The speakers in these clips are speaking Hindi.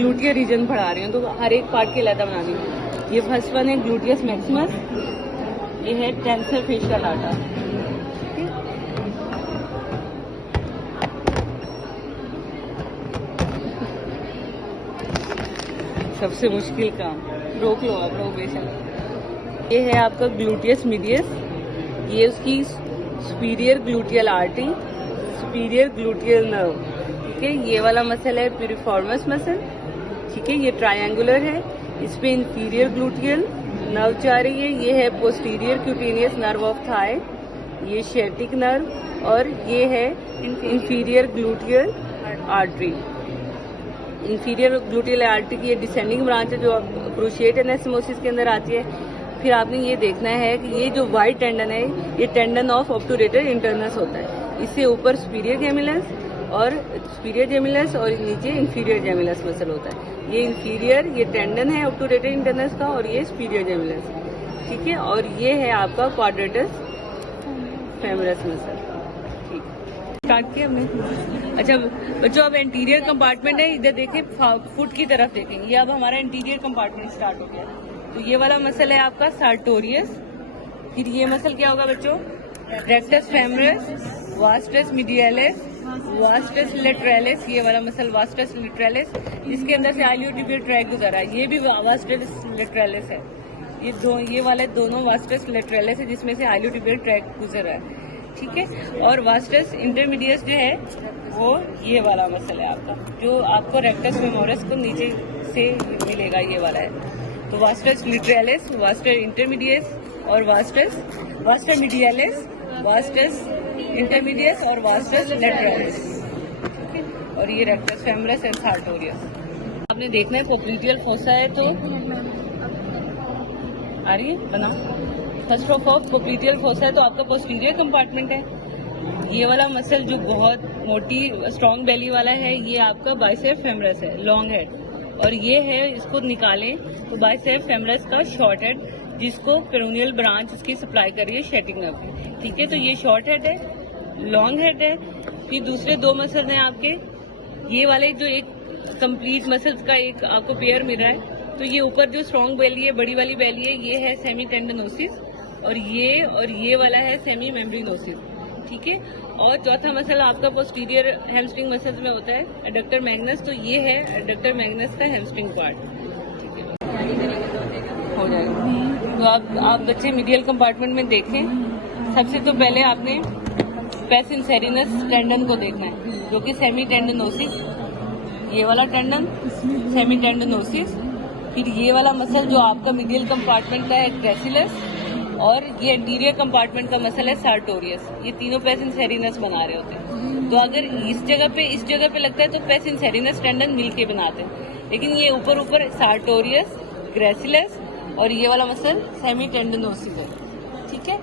ग्लूटियर रीजन पढ़ा रही हूँ, तो हर एक पार्ट की अलग बनानी है। ये फर्स्ट वन है ग्लूटियस मैक्सिमस, ये है टेंसर फेशियल आर्टा। सबसे मुश्किल काम, रोक लो आप लोग बेशक। ये है आपका ग्लूटियस मीडियस, ये उसकी superior gluteal artery, superior gluteal nerve. ठीक है, ये वाला मसल है पिरिफॉर्मस मसल। ठीक है, ये ट्रायंगुलर है, इस पे इंफीरियर ग्लूटियल नर्व जा रही है। ये है posterior cutaneous nerve of thigh, ये शेटिक नर्व, और ये है inferior gluteal artery. Inferior gluteal artery की ये डिसेंडिंग ब्रांच है जो क्रूशिएट एनास्टोमोसिस के अंदर आती है। फिर आपने ये देखना है कि ये जो वाइट टेंडन है, ये टेंडन ऑफ ऑब्टूरेटर इंटरनस होता है। इससे ऊपर सुपीरियर जेमिनस और नीचे इंफीरियर जेमिनस मसल होता है। ये इंफीरियर, ये टेंडन है ऑब्टूरेटर इंटरनस का, और ये सुपीरियर जेमिनस। ठीक है, और ये है आपका क्वाड्रेटस फेमरस मसल। ठीक, स्टार्ट किया हमने। अच्छा बच्चों, अब एंटीरियर कंपार्टमेंट है, इधर देखें, फुट की तरफ देखेंगे। ये अब हमारा एंटीरियर कंपार्टमेंट स्टार्ट हो गया। तो ये वाला मसल है आपका सार्टोरियस। फिर ये मसल क्या होगा बच्चों? Rectus femoris, vastus medialis, vastus lateralis. ये वाला मसल वास्टस लेटरलिस, जिसके अंदर से आइलियोटिबियल ट्रैक गुजरा है, ये भी वास्टस लेटरलिस है। ये वाले दोनों वास्टस लेटरलिस है, जिसमें से आइलियोटिबियल ट्रैक गुजरा है। ठीक है, और वास्टस इंटरमीडियस जो है वो ये वाला मसल है आपका, जो आपको रेक्टस फेमोरस को नीचे से मिलेगा, ये वाला है। तो वास्टस लिटरलिस, वास्टस इंटरमीडियस और वास्टस मीडियलिस, वास्टस इंटरमीडियस और वास्टस लेटरलिस। ठीक है, और ये रेक्टस फेमरस एंड सार्टोरियस। आपने देखना है पोप्लीटियल फोसा है, तो आ रही है बना। फर्स्ट ऑफ ऑल पोप्लीटियल फोसा है तो आपका पोस्टीरियर कंपार्टमेंट है। ये वाला मसल जो बहुत मोटी स्ट्रॉन्ग बेली वाला है, ये आपका बाइसेप फेमरस है, लॉन्ग हेड। और ये है, इसको निकालें तो बाइसेप फेमरस का शॉर्ट हेड, जिसको पेरोनियल ब्रांच इसकी सप्लाई कर रही है शेटिक नर्व। ठीक है, तो ये शॉर्ट हेड है, लॉन्ग हेड है। फिर दूसरे दो मसल हैं आपके, ये वाले जो एक कंप्लीट मसल्स का एक आपको पेयर मिल रहा है। तो ये ऊपर जो स्ट्रॉन्ग बेली है, बड़ी वाली बेली है, ये है सेमी टेंडनोसिस, और ये वाला है सेमी मेम्ब्रेनोसिस। ठीक है, और चौथा मसल आपका पोस्टीरियर हैमस्ट्रिंग मसल्स में होता है एडक्टर मैग्नस, तो ये है एडक्टर मैग्नस का हैमस्ट्रिंग पार्ट। ठीक है, हो जाएगा। तो आप बच्चे मीडियल कंपार्टमेंट में देखें। सबसे तो पहले आपने स्पेस इंसेरिनस टेंडन को देखना है, जो कि सेमी टेंडनोसिस, ये वाला टेंडन सेमी टेंडनोसिस। फिर ये वाला मसल जो आपका मीडियल कंपार्टमेंट का है ग्रेसिलस, और ये एंटीरियर कंपार्टमेंट का मसल है सार्टोरियस। ये तीनों पेस इंसेरिनस बना रहे होते हैं। तो अगर इस जगह पे लगता है तो पेस इंसेरिनस टेंडन मिलके बनाते हैं, लेकिन ये ऊपर सार्टोरियस, ग्रेसिलस और ये वाला मसल सेमी टेंडनोसिस है। ठीक है,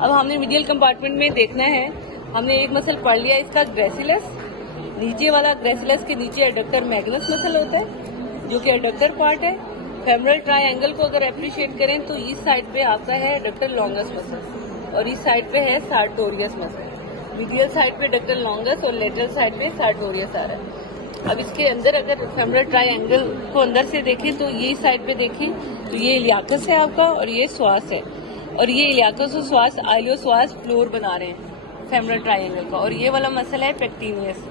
अब हमने मीडियल कंपार्टमेंट में देखना है। हमने एक मसल पढ़ लिया इसका ग्रेसिलस, नीचे वाला ग्रेसिलस के नीचे एडक्टर मैग्नस मसल होता है, जो कि एडक्टर पार्ट है। फेमरल ट्रायंगल को अगर अप्रिशिएट करें तो इस साइड पे आपका है एडक्टर लॉन्गस मसल, और इस साइड पे है सार्टोरियस मसल। मीडियल साइड पे एडक्टर लॉन्गस और लेटरल साइड पे सार्टोरियस आ रहा है। अब इसके अंदर अगर फेमरल ट्रायंगल को अंदर से देखें तो ये साइड पे देखें तो ये इलियाकस है आपका, और ये श्वास है, और ये इलियाकस और श्वास आइलियोश्वास फ्लोर बना रहे हैं फेमरल ट्रायंगल का। और ये वाला मसल है पेक्टिनियस,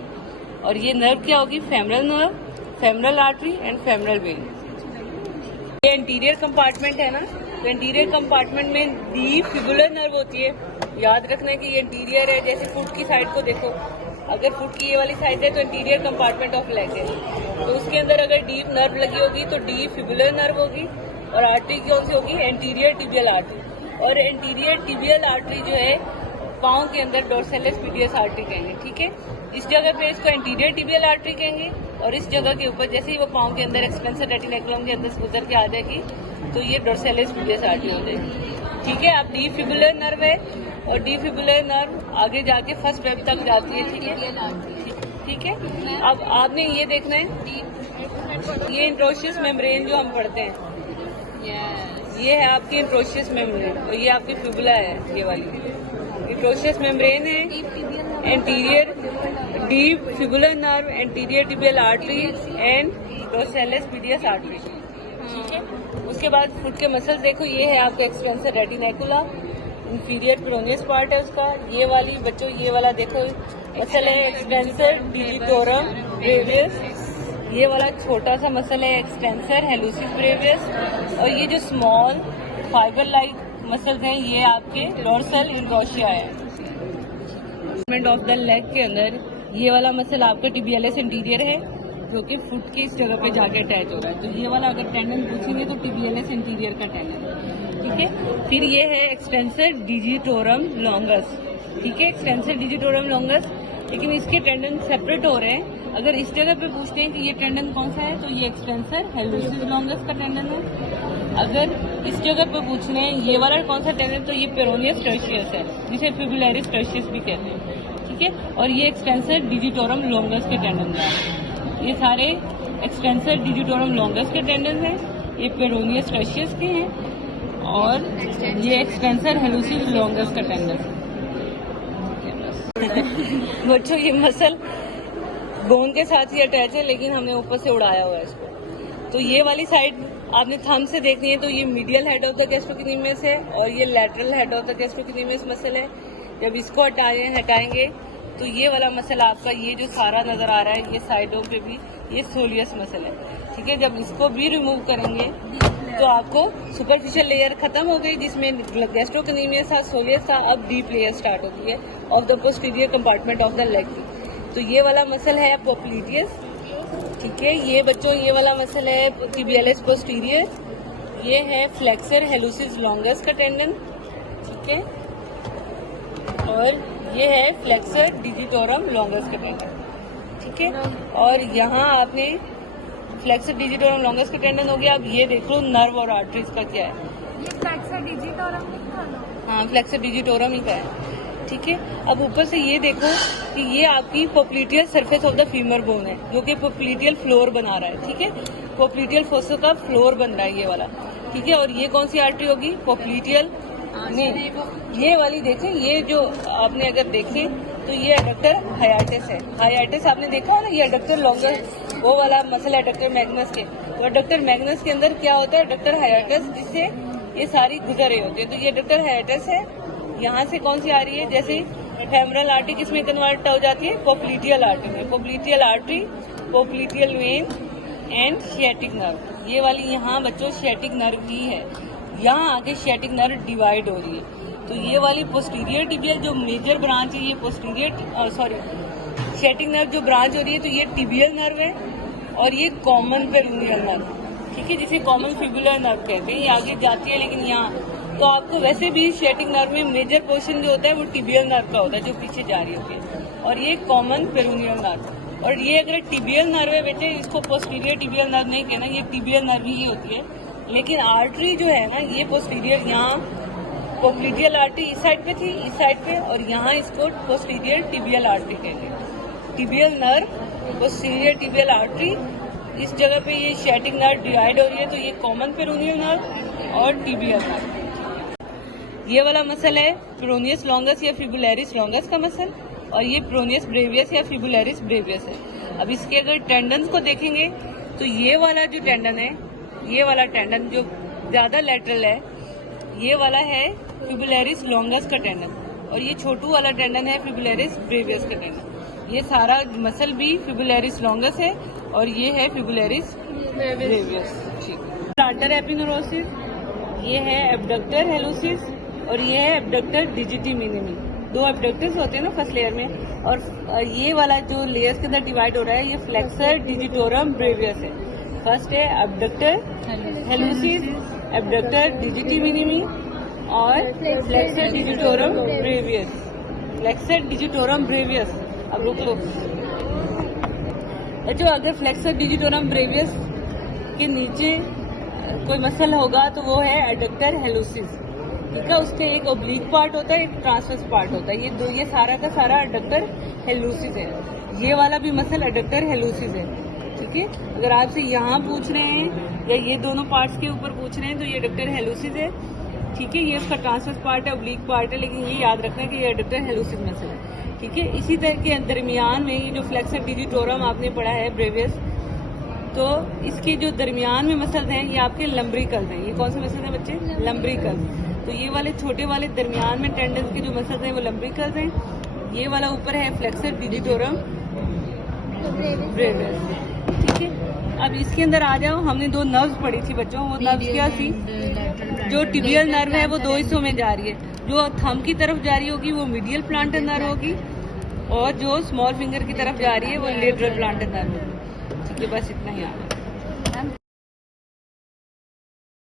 और ये नर्व क्या होगी? Femoral nerve, femoral artery and femoral when. ये एंटीरियर कंपार्टमेंट है ना, तो एंटीरियर कंपार्टमेंट में डीप फिबुलर नर्व होती है। याद रखना है कि ये एंटीरियर है। जैसे फुट की साइड को देखो, अगर फुट की ये वाली साइड है तो एंटीरियर कंपार्टमेंट ऑफ लेग है, तो उसके अंदर अगर डीप नर्व लगी होगी तो डीप फिबुलर नर्व होगी। और आर्टरी कौन सी होगी? Anterior tibial artery. और एंटीरियर टिबियल आर्टरी जो है पाँव के अंदर डोर्सेलिस मीडियस आर्टरी कहेंगे। ठीक है, इस जगह पे इसको एंटीरियर टिबियल आर्टरी कहेंगे, और इस जगह के ऊपर जैसे ही वो पाँव के अंदर एक्सपेंसर रेटिकुलम के अंदर से गुजर के आ जाएगी तो ये डोर्सेलिस मीडियस आर्टरी हो जाएगी। ठीक है, अब डीप फिबुलर नर्व है, और डीप फिबुलर नर्व आगे जाके फर्स्ट वेब तक जाती है। ठीक है, अब आपने ये देखना है, ये इंट्रोशियस मेम्ब्रेन जो हम पढ़ते हैं, ये है आपकी इंट्रोशियस मेम्ब्रेन, और ये आपकी फिबुला है। ये वाली इंट्रोशियस मेम्ब्रेन है, anterior deep fibular nerve, anterior tibial artery and डोर्सालिस medius artery, ठीक है। उसके बाद फुट के मसल्स देखो, ये है आपका एक्सटेंसर रेटिनेकुला, इंफीरियर पेरोनियस पार्ट है उसका। ये वाली बच्चों, ये वाला देखो मसल है एक्सटेंसर डिजिटोरम ब्रेवियस। ये वाला छोटा सा मसल है एक्सटेंसर हेलुसिस ब्रेवियस। और ये जो स्मॉल फाइबर लाइक मसल्स हैं ये आपके डोर्सल इंटरोशिया है। ऑफ द लेग के अंदर ये वाला मसल आपका टिबियलिस इंटीरियर है, जो कि फुट की इस जगह पे जाके अटैच हो रहा है। तो ये वाला अगर टेंडन पूछेंगे तो टिबियलिस इंटीरियर का टेंडन, ठीक है। फिर ये है एक्सटेंसर डिजिटोरम लॉन्गस, ठीक है, एक्सटेंसर डिजिटोरम लॉन्गस। लेकिन इसके टेंडन सेपरेट हो रहे हैं। अगर इस जगह पे पूछते हैं कि ये टेंडन कौन सा है तो ये एक्सटेंसर हेलुसिस लॉन्गस का टेंडन है। अगर इस जगह पे पूछने हैं ये वाला कौन सा टेंडन तो ये पेरोनियस टर्शियस है, जिसे फिबुलरिस टर्शियस भी कहते हैं, ठीक है। और ये एक्सटेंसर डिजिटोरम लॉन्गस के टेंडन है। ये सारे एक्सटेंसर डिजिटोरम लॉन्गस के टेंडन हैं, ये पेरोनियस टर्शियस के हैं, और ये एक्सटेंसर हेलुसिस लॉन्गस का टेंडन है। बच्चों ये मसल बोन के साथ ही अटैच है, लेकिन हमने ऊपर से उड़ाया हुआ है इसको। तो ये वाली साइड आपने थंब से देखनी है, तो ये medial head of the gastrocnemius है और ये lateral head of the gastrocnemius muscle है। जब इसको हटाएंगे तो ये वाला मसल आपका, ये जो सारा नजर आ रहा है ये साइडों पे भी, ये सोलियस मसल है, ठीक है। जब इसको भी रिमूव करेंगे तो आपको सुपरफिशियल लेयर खत्म हो गई, जिसमें गैस्ट्रोक्नीमियस था, सोलियस था। अब डीप लेयर स्टार्ट होती है of the posterior compartment of the leg की। तो ये वाला मसल है पोप्लिटियस, ठीक है। ये बच्चों ये वाला मसल है टिबियलिस पोस्टीरियर। ये है फ्लेक्सर हेलुसिस लॉन्गस का टेंडन, ठीक है। और ये है फ्लेक्सर डिजिटोरम लॉन्गस का टेंडन, ठीक है। और यहाँ आपने फ्लेक्सर डिजिटोरम लॉन्गस का टेंडन हो गया। अब ये देख लो नर्व और आर्टरीज का क्या है। ये फ्लेक्सर डिजिटोरम हाँ, फ्लेक्सर डिजिटोरम ही का है, ठीक है। अब ऊपर से ये देखो कि ये आपकी popliteal surface of the femur bone है, जो कि पोप्लिटियल फ्लोर बना रहा है, ठीक है। पोप्लिटियल फोसो का फ्लोर बन रहा है ये वाला, ठीक है। और ये कौन सी आर्टरी होगी? पोप्लिटियल नहीं, ये वाली देखें, ये जो आपने अगर देखे तो ये एडक्टर हाइएटस है। हाइएटस आपने देखा हो ना, ये एडक्टर लॉन्गर वो वाला मसल है एडक्टर मैग्नस के। तो एडक्टर मैग्नस के अंदर क्या होता है? एडक्टर हाइएटस, जिससे ये सारी गुजर रही होती है। तो ये एडक्टर हाइएटस है। यहाँ से कौन सी आ रही है? जैसे फेमरल आर्टरी किसमें कन्वर्ट हो जाती है? पोप्लिटियल आर्टरी में। Popliteal artery, popliteal when and sciatic nerve. ये वाली यहाँ बच्चों शियाटिक नर्व ही है। यहाँ आके शियाटिक नर्व डिवाइड हो रही है। तो ये वाली पोस्टीरियर टिबियल जो मेजर ब्रांच है, ये पोस्टीरियर शियाटिक नर्व जो ब्रांच हो रही है, तो ये टिबियल नर्व है। और ये कॉमन पेरोनियल नर्व, ठीक है, जिसे कॉमन फिबुलर नर्व कहते हैं। ये आगे जाती है, लेकिन यहाँ तो आपको वैसे भी शियाटिक नर्व में मेजर पोर्शन जो होता है वो टिबियल नर्व का होता है, जो पीछे जा रही होती है। और ये कॉमन पेरोनियल नर्व। और ये अगर टिबियल नर्व है बेटे, इसको पोस्टीरियर टिबियल नर्व नहीं कहना, ये टिबियल नर्व ही होती है। लेकिन आर्टरी जो है ना, ये पोस्टीरियर, यहाँ पोप्लिटियल आर्टरी इस साइड पे थी, इस साइड पे, और यहाँ इसको पोस्टीरियर टिबियल आर्टरी कहते हैं। Tibial nerve, posterior tibial artery, इस जगह पे ये शियाटिक नर्व डिवाइड हो रही है, तो ये कॉमन पेरोनियल नर्व और टिबियल नर्व। ये वाला मसल है पेरोनियस लॉन्गस या फिबुलरिस लॉन्गस का मसल, और ये पेरोनियस ब्रेवियस या फिबुलरिस ब्रेवियस है। अब इसके अगर टेंडन्स को देखेंगे तो ये वाला जो टेंडन है, ये वाला टेंडन जो ज्यादा लेटरल है, ये वाला है फिबुलरिस लॉन्गस का टेंडन, और ये छोटू वाला टेंडन है फिबुलरिस ब्रेवियस का टेंडन। ये सारा मसल भी फिबुलरिस लॉन्गस है और ये है फिबुलरिस ब्रेवियस, ठीक है। प्लांटर एपिन्यूरोसिस, ये है एब्डक्टर हेलुसिस, और ये है एब्डक्टर डिजिटी मिनिमी। दो एब्डक्टर्स होते हैं ना फर्स्ट लेयर में, और ये वाला जो लेयर्स के अंदर डिवाइड हो रहा है, ये फ्लेक्सर डिजिटोरम ब्रेवियस है। फर्स्ट है एब्डक्टर हेलुसिस, एब्डक्टर डिजिटी मिनिमी और flexor digitorum Bravais. Flexor digitorum Bravais, अब रुक लो जो अगर फ्लेक्सर डिजिटोरम ब्रेवियस के नीचे कोई मसल होगा तो वो है एडक्टर हेलुसिस, ठीक है। उसके एक ओब्लिक पार्ट होता है, एक ट्रांसवर्स पार्ट होता है। ये सारा का सारा एडक्टर हेलुसिस है। ये वाला भी मसल एडक्टर हेलुसिस है, ठीक है। अगर आपसे यहाँ पूछ रहे हैं या ये दोनों पार्ट्स के ऊपर पूछ रहे हैं तो ये एडक्टर हेलुसिस है, ठीक है। ये उसका ट्रांसवर्स पार्ट है, ओब्लिक पार्ट है, लेकिन ये याद रखना है कि ये एडक्टर हेलुसिस मसल है, ठीक है। इसी तरह के दरमियान में ये जो फ्लेक्सर डिजिटोरम आपने पढ़ा है ब्रेवियस, तो इसके जो दरमियान में मसल्स हैं ये आपके लंब्रिकल्स हैं। ये कौन से मसल्स हैं बच्चे? लंब्रिकल्स। तो ये वाले छोटे वाले दरमियान में टेंडन्स के जो मसल्स हैं वो लंब्रिकल्स हैं। ये वाला ऊपर है फ्लेक्सर डिजिटोरम ब्रेविस। ठीक है, अब इसके अंदर आ जाओ। हमने 2 नर्व्स पढ़ी थी बच्चों, वो नर्व्स क्या थी? जो टिबियल नर्व है वो 2 हिस्सों में जा रही है। जो थंब की तरफ जा रही होगी वो मीडियल प्लांटर नर्व होगी, और जो स्मॉल फिंगर की तरफ जा रही है वो लेटरल प्लांटर नर्व होगी। ठीक है, बस इतना ही आ